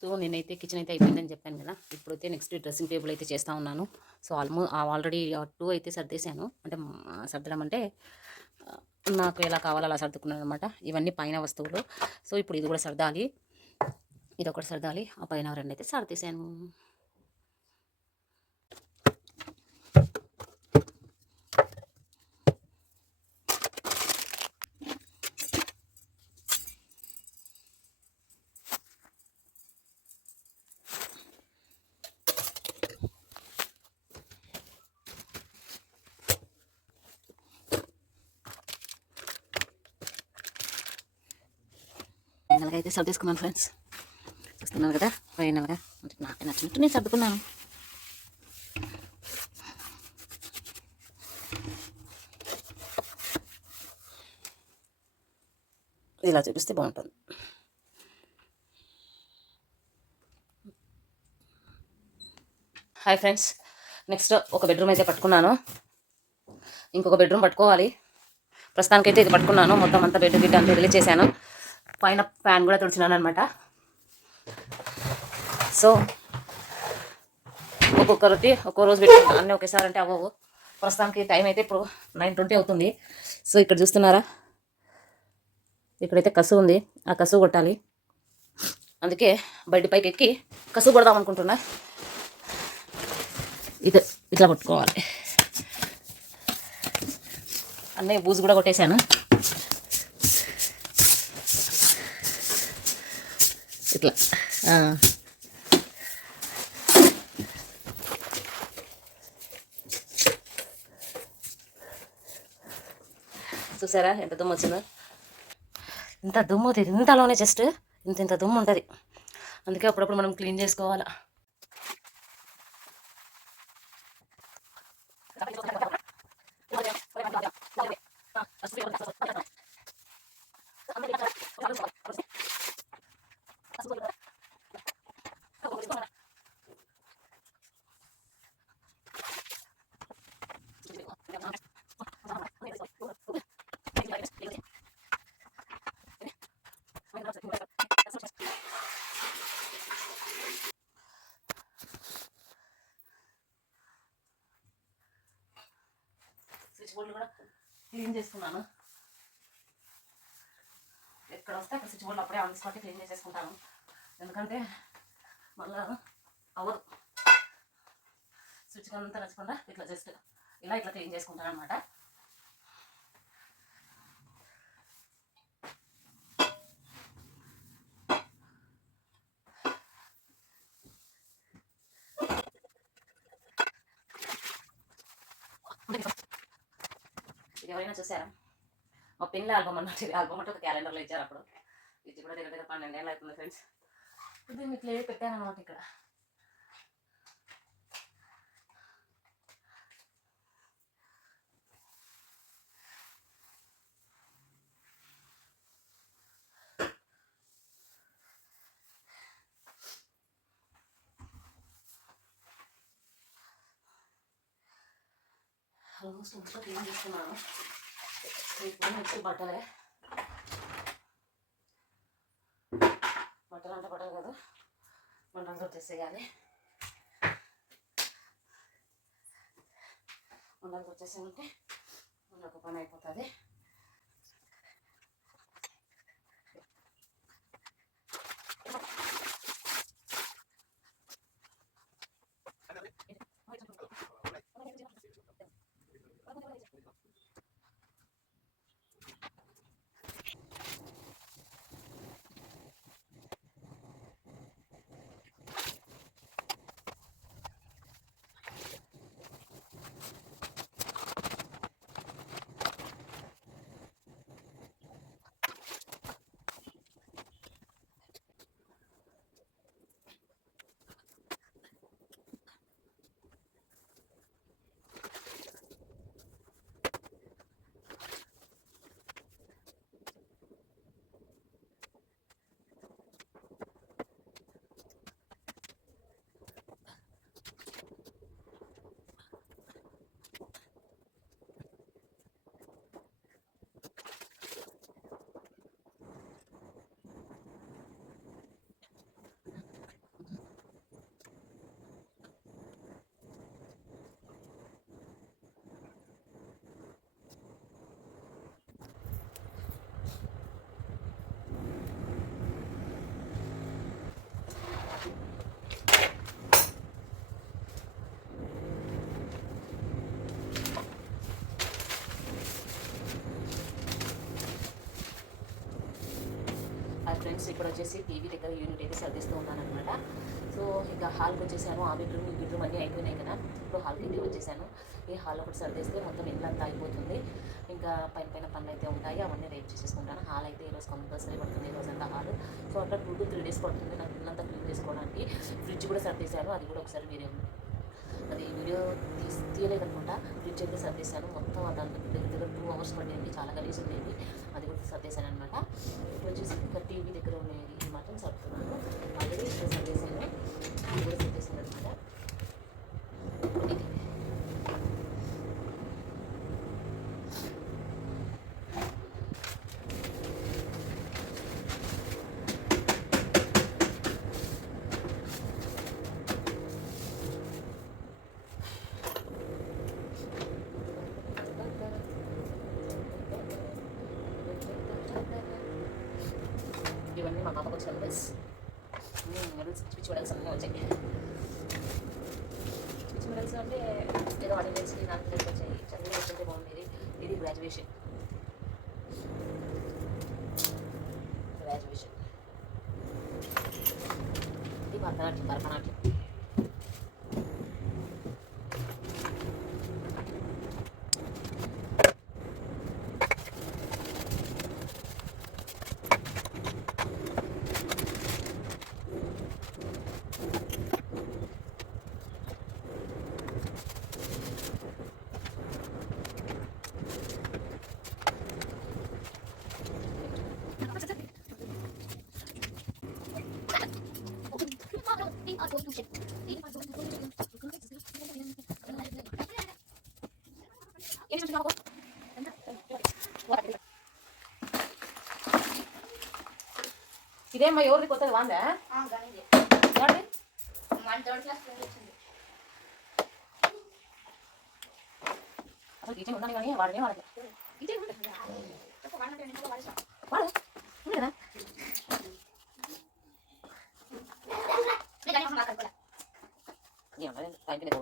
So నేనైతే kitchen అయితే అయిపోయిందని చెప్పాను కదా. ఇప్పుడైతే నెక్స్ట్ డ్రెస్సింగ్ టేబుల్ అయితే చేస్తూ ఉన్నాను. సో ఆల్రెడీ 2 అయితే సర్దేశాను. అంటే సర్దడం అంటే నాకు ఎలా కావాలో అలా సర్దుకున్నాను అనమాట. ఇవన్నీ పైన వస్తువులు. సో ఇప్పుడు ఇది కూడా సర్దాలి, ఇదొకటి సర్దాలి. ఆ పైన 2 అయితే సర్దేశాను. ఫైనల్గా అయితే సర్దేసుకున్నాను ఫ్రెండ్స్. చూస్తున్నారు కదా, ఫైనల్గా అంటే నాకు నచ్చినట్టు నేను సర్దుకున్నాను. ఇలా చూపిస్తే బాగుంటుంది. హాయ్ ఫ్రెండ్స్, నెక్స్ట్ ఒక బెడ్రూమ్ అయితే పట్టుకున్నాను. ఇంకొక బెడ్రూమ్ పట్టుకోవాలి. ప్రస్తుతానికైతే ఇది పట్టుకున్నాను. మొత్తం అంతా బెడ్ గిడ్డ అంతా రిలీజ్ చేశాను. పైన ఫ్యాన్ కూడా తుడిచినాను అనమాట. సో ఒక్కో రోజు పెట్టుకుంటాను. అన్నీ ఒకేసారి అంటే అవ్వవు. ప్రస్తుతానికి టైం అయితే ఇప్పుడు 9:20 అవుతుంది. సో ఇక్కడ చూస్తున్నారా, ఇక్కడైతే కసు ఉంది. ఆ కసు కొట్టాలి. అందుకే బయట పైకి ఎక్కి కసు కొడదాం అనుకుంటున్నా. ఇట్లా పట్టుకోవాలి. అన్నయ్య బూజు కూడా కొట్టేశాను. ఇట్లా చూసారా ఎంత దుమ్ము వచ్చిందో. ఇంత దుమ్ము అవుతుంది ఇంతలోనే, జస్ట్ ఇంత దుమ్ము ఉంటుంది. అందుకే అప్పుడప్పుడు మనం క్లీన్ చేసుకోవాలా. స్విచ్ బోర్డులు కూడా క్లీన్ చేసుకున్నాను. ఎక్కడ వస్తే అక్కడ స్విచ్ బోర్డులు అప్పుడే ఆన్ స్పాట్ క్లీన్ చేసేసుకుంటాను. ఎందుకంటే మళ్ళీ అవ్వదు. స్విచ్ అంతా నచ్చకుండా ఇట్లా జస్ట్ ఇట్లా క్లీన్ చేసుకుంటాను అనమాట. ఎవరైనా చూసారా, మా పెళ్ళి ఆల్బమ్ అన్నట్టు ఆల్బమ్ అంటే ఒక క్యాలెండర్లో ఇచ్చారు. అప్పుడు ఇది కూడా దగ్గర 12 ఏళ్ళు అవుతుంది ఫ్రెండ్స్. ఇది మీకు లేదు పెట్టాను అనమాట. ఇక్కడ ఆల్మోస్ట్ ఇంట్లో క్లీన్ చేసుకున్నాను. నెక్స్ట్ బట్టలు అంటే బట్టలు కదా, బట్టలతో వచ్చేసేయాలి. బట్టలతో వచ్చేసామంటే నాకు పని అయిపోతుంది. ఇప్పుడు వచ్చేసి టీవీ దగ్గర యూనిట్ అయితే సర్దిస్తూ ఉన్నాను అనమాట. సో ఇంకా హాల్కి వచ్చేసాను. ఆ బెడ్రూమ్ ఈ బెడ్రూమ్ అన్నీ అయిపోయినాయి కదా. ఇప్పుడు హాల్కి అయితే వచ్చేసాను. ఈ హాల్లో ఒకటి సర్దేస్తే మొత్తం ఇల్లంతా అయిపోతుంది. ఇంకా పైన పైన పనులు అయితే ఉంటాయి, అవన్నీ రేపు చేసేసుకుంటాను. హాల్ అయితే ఈరోజు కంపల్సరీ పడుతుంది, ఈరోజంతా హాల్. సో అట్లా 2 to 3 days పడుతుంది నాకు ఇల్లంతా క్లీన్ చేసుకోవడానికి. ఫ్రిడ్జ్ కూడా సర్దేశాను, అది కూడా ఒకసారి అది వీడియో తీయలేదనుకుంటా. ఫ్రిడ్జ్ అయితే సర్దేశాను మొత్తం. దాంట్లో దగ్గర 2 hours పడింది, చాలా గలీజ్ ఉండేది. అది కూడా సర్దేశాను అనమాట. ఇప్పుడు వచ్చేసి ఇంకా టీవీ దగ్గర ఉండేది మాత్రం సర్దుతున్నాను. ఆల్రెడీ ఇక్కడ సర్దేశాను, ఇది కూడా సర్దేశాను అనమాట. ఇవన్నీ మా పాపకు వచ్చిన మెడల్స్. పిచ్చి మెడల్స్ అన్నీ వచ్చాయి. పిచ్చి మెడల్స్ అంటే ఏదో అటెండెన్స్ నాకు వచ్చాయి, చదివి వచ్చింటే బాగుండేది. ఇది గ్రాడ్యుయేషన్. ఇది భరతనాట్యం. ఇదేమ్మా ఎవరిది కొత్తది వాందా? అసలు కిచెన్ ఉందని కానీ వాడనే వాడదు.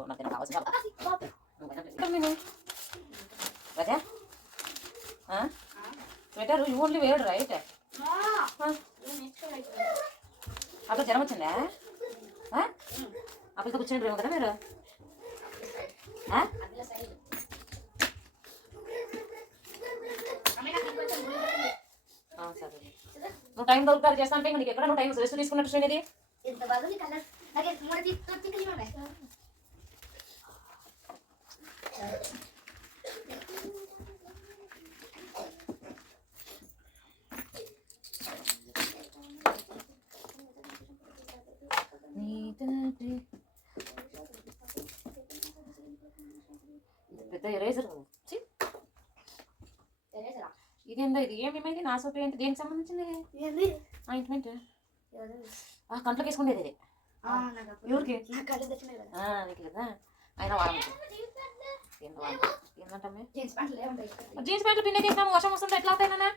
నాకు కావాల్సిన sweater you only wear right. అప్పుడు జ్వరం వచ్చిందా? అప్పుడుతో కూర్చుంటారేమో కదా మీరు. సరే నువ్వు టైం దొరుకుతారు చేస్తా అంటే నీకు ఎక్కడ నువ్వు టైం రెస్ట్ తీసుకున్నట్టు శ్రేణిది. పెద్ద ఎరేజర్ ఇదేందో, ఇది ఏమేమైంది? నా సోప్ ఏంటి? దేనికి సంబంధించింది? ఆయింట్మెంట్ కంట్లోకి వేసుకుండేది ఇది. ఎవరికి? నీకు కదా. అయినా వాడము. ఏంటంటే జీన్స్ ప్యాంట్లు పిన్నే చేసినాము, వర్షం వస్తుంటే ఎట్లా అవుతాయినా?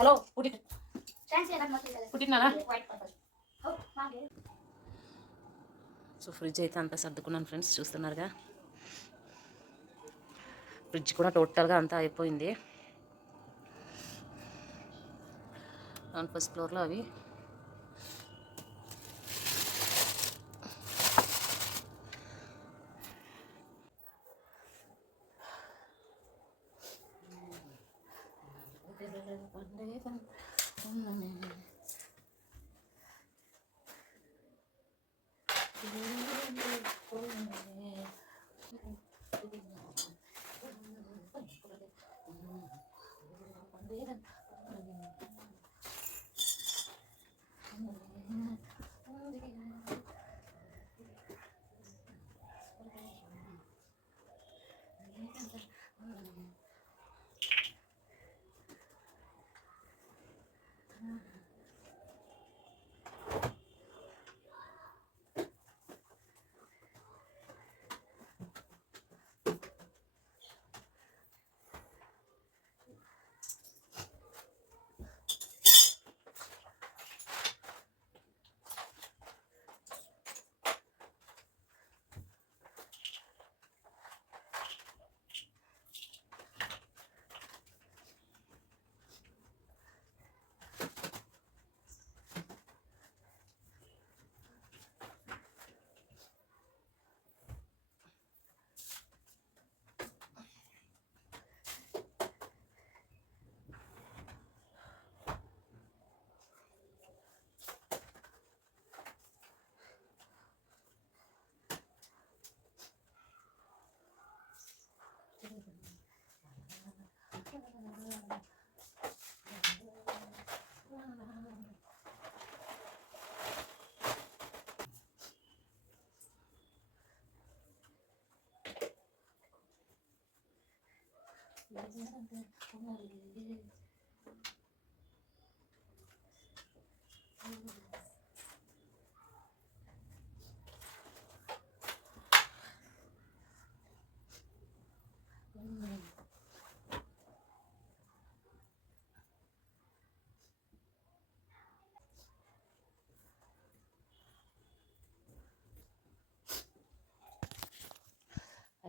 హలో పుట్టినారా? సో ఫ్రిడ్జ్ అయితే అంతా సర్దుకున్నాను ఫ్రెండ్స్, చూస్తున్నారుగా. ఫ్రిడ్జ్ కూడా టోటల్గా అంతా అయిపోయింది. ఫస్ట్ ఫ్లోర్లో అవి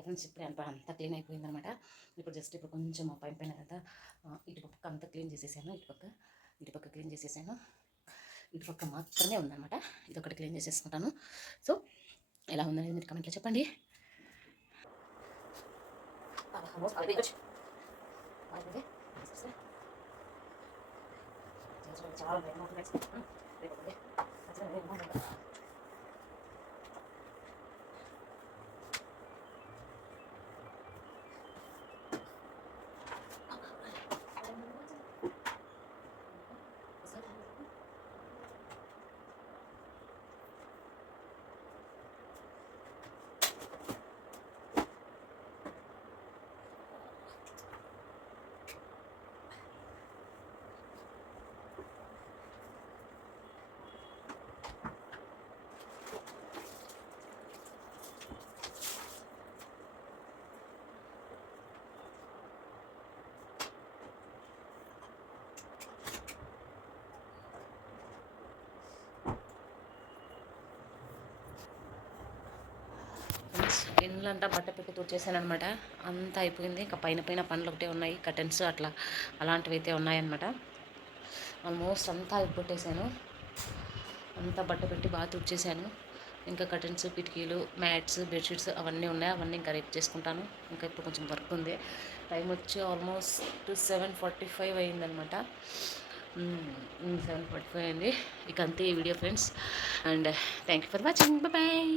ఫ్రెండ్స్ ఇప్పుడు అంతా క్లీన్ అయిపోయింది అనమాట. ఇప్పుడు జస్ట్ ఇప్పుడు కొంచెం పైన పైన కదా ఇటుపక్క అంతా క్లీన్ చేసేసాను. ఇటుపక్క క్లీన్ చేసేసాను. ఇటుపక్క మాత్రమే ఉందన్నమాట. ఇదొకటి క్లీన్ చేసేసుకుంటాను. సో ఎలా ఉందనేది మీరు కమెంట్లో చెప్పండి. చాలా ఇండ్లంతా బట్ట పెట్టి తుడిచేసాను అనమాట. అంతా అయిపోయింది. ఇంకా పైన పైన పనులు ఒకటే ఉన్నాయి. కర్టెన్స్ అట్లా అలాంటివి అయితే ఉన్నాయన్నమాట. ఆల్మోస్ట్ అంతా అయిపోట్టేశాను. అంతా బట్ట పెట్టి బాగా తుడిచేసాను. ఇంకా కర్టెన్స్, కిటికీలు, మ్యాట్స్, బెడ్షీట్స్ అవన్నీ ఉన్నాయి. అవన్నీ ఇంకా రేపు చేసుకుంటాను. ఇంకా ఇప్పుడు కొంచెం వర్క్ ఉంది. టైం వచ్చి ఆల్మోస్ట్ 7:45 అయిందనమాట. 7:45 అయింది. ఇక అంతే ఈ video friends. And thank you for watching. Bye.